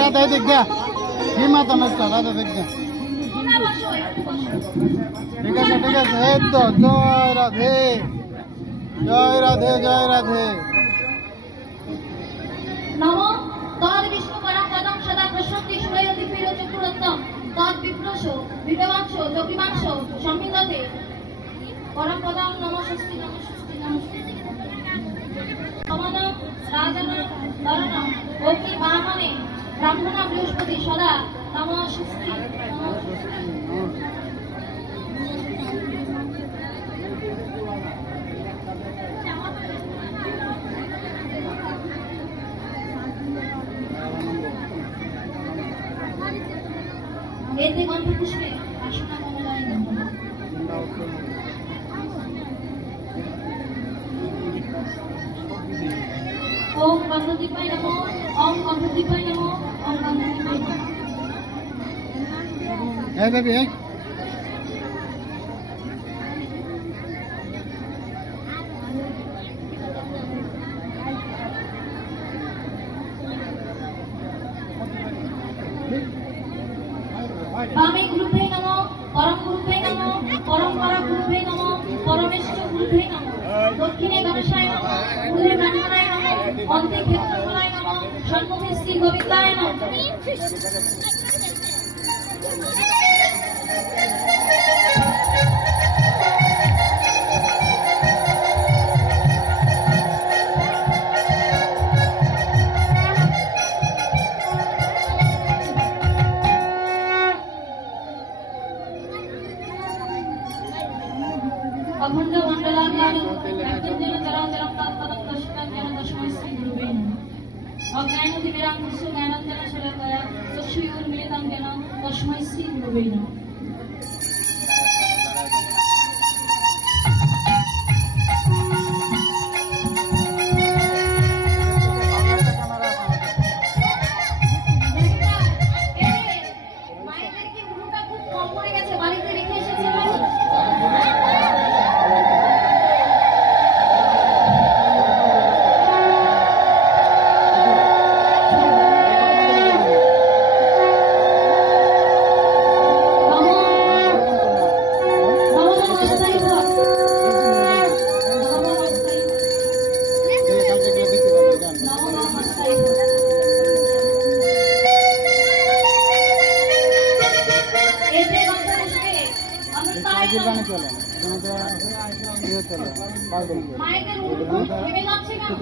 রাধা দেখ গা হিমাতা নষ্ট রাধা দেখ গা ঠিক আছে এই তো জয় রাধে জয় রাধে জয় রাধে নমো তদ বিষ্ণু পরম পদম সদা প্রশান্তি সুরয়তি পিরোচ পুরোত্তম তদ বিপ্রশ বিদেবাংশ যোগীমাংশ সম্মিলতে পরম পদম নমঃ স্বস্তি নমঃ স্বস্তি নমঃ সমানম রাজনম বরণম অগ্নি বামনে ব্রাহ্মণ বৃহস্পতি সদা নমঃ স্বস্তি নমঃ স্বস্তি এতে কণ্ঠপুষ্পে আসনা কমলায় নমঃ ওম গন্ধদীপায় নমঃ ওম গন্ধদীপায় নমঃ ওম গন্ধদীপায় নমঃ এই বেবি এই বামে গুরুভে নমঃ পরম গুরুভে নমঃ পরম্পরা গুরুভে নমঃ পরমেশ্বর গুরুভে নমঃ দক্ষিণে গণেশায় নমঃ মূলে ব্রাহ্মণায় নমঃ অন্তে ক্ষেত্রফলায় নমঃ সম্মুখে শ্রী গোবিন্দায় নমঃ তস্मै শ্রী গুরুবে নমঃ। মায়েদের কি গুরুটা খুব কম পড়ে গেছে, বাড়িতে রেখে এসেছে ভাই? মায়েদের উঠে ভেবে যাচ্ছে কেন?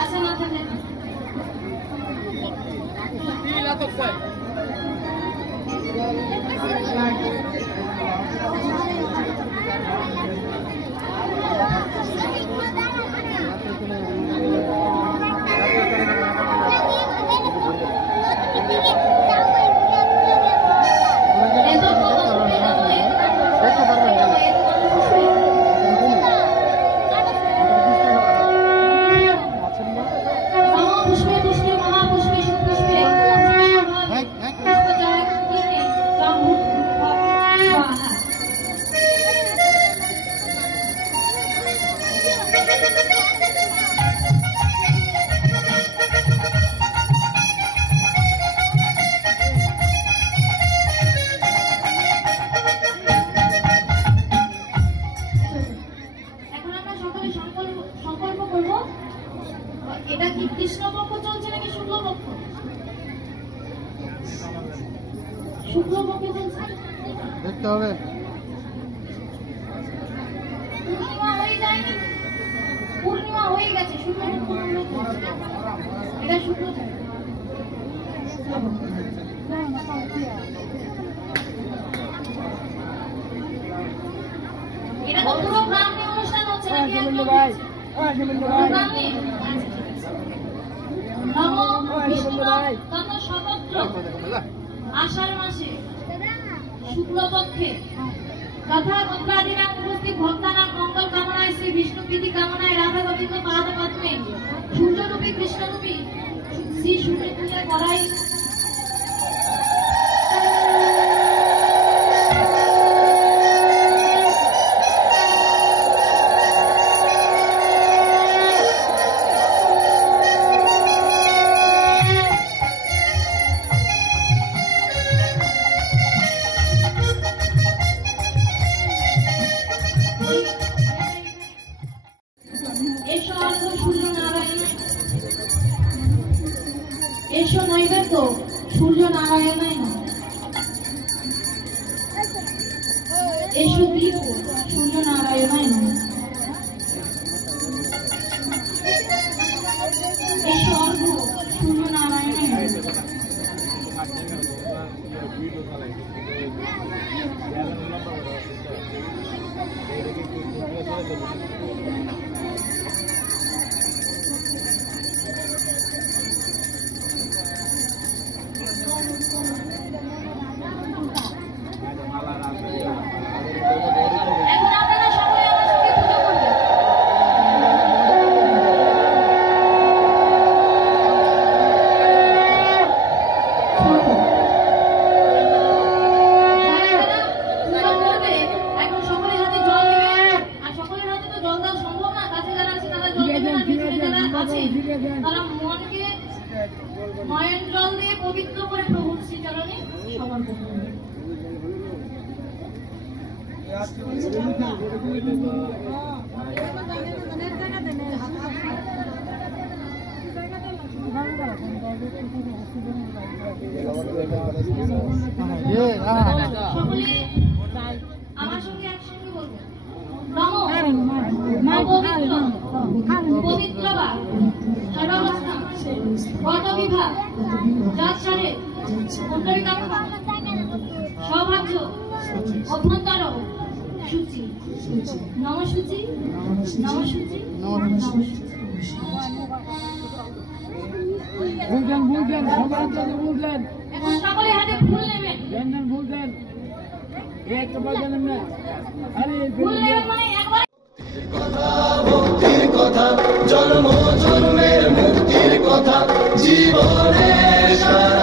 আচ্ছা না থাকে এটা কি কৃষ্ণপক্ষ চলছে নাকি শুক্লপক্ষ? শুক্লপক্ষে চলছে, দেখতে হবে। পূর্ণিমা হয়ে যায়নি, পূর্ণিমা হয়ে গেছে, শুক্লপক্ষ এটা শুক্ল। এটা তো পুরো ব্রাহ্মী অনুষ্ঠান হচ্ছে নাকি? আষাঢ় মাসে শুক্লপক্ষে তথা মন্ত্রাদিনাম উপস্থিত ভক্তানাম মঙ্গল কামনায় শ্রী বিষ্ণু প্রীতি কামনায় রাধা গোবিন্দ পাদ পদ্মে সূর্যরূপী কৃষ্ণরূপী শ্রী সূর্য পূজা করাই এসো নৈবেদ্য সূর্য নারায়ণায় নমঃ। এসো দীপ সূর্য নারায়ণায় নমঃ। এসো অর্ঘ্য সূর্য নারায়ণায় নমঃ। এখন আপনারা সকলে আমার সঙ্গে পুজো করবেন। এখন সকলের হাতে জল দেবে, আর সকলের হাতে তো জল দেওয়া সম্ভব সকলে আমার সঙ্গে একসঙ্গে বলবো নমো পবিত্র বা সর্বাবস্থা গত বিভাগ রাজসারে পুণ্ডরিকাক্ষ সৌভাগ্য অভ্যন্তর সূচি নমসূচি নমসূচি ভুলছেন ভুলছেন এখন সকলে হাতে ফুল নেবেন ভুলছেন একটা বাজান না আরে ফুল নেবেন মানে একবার মুক্তির কথা জন্ম জন্মের মুক্তির কথা জীবনের সারা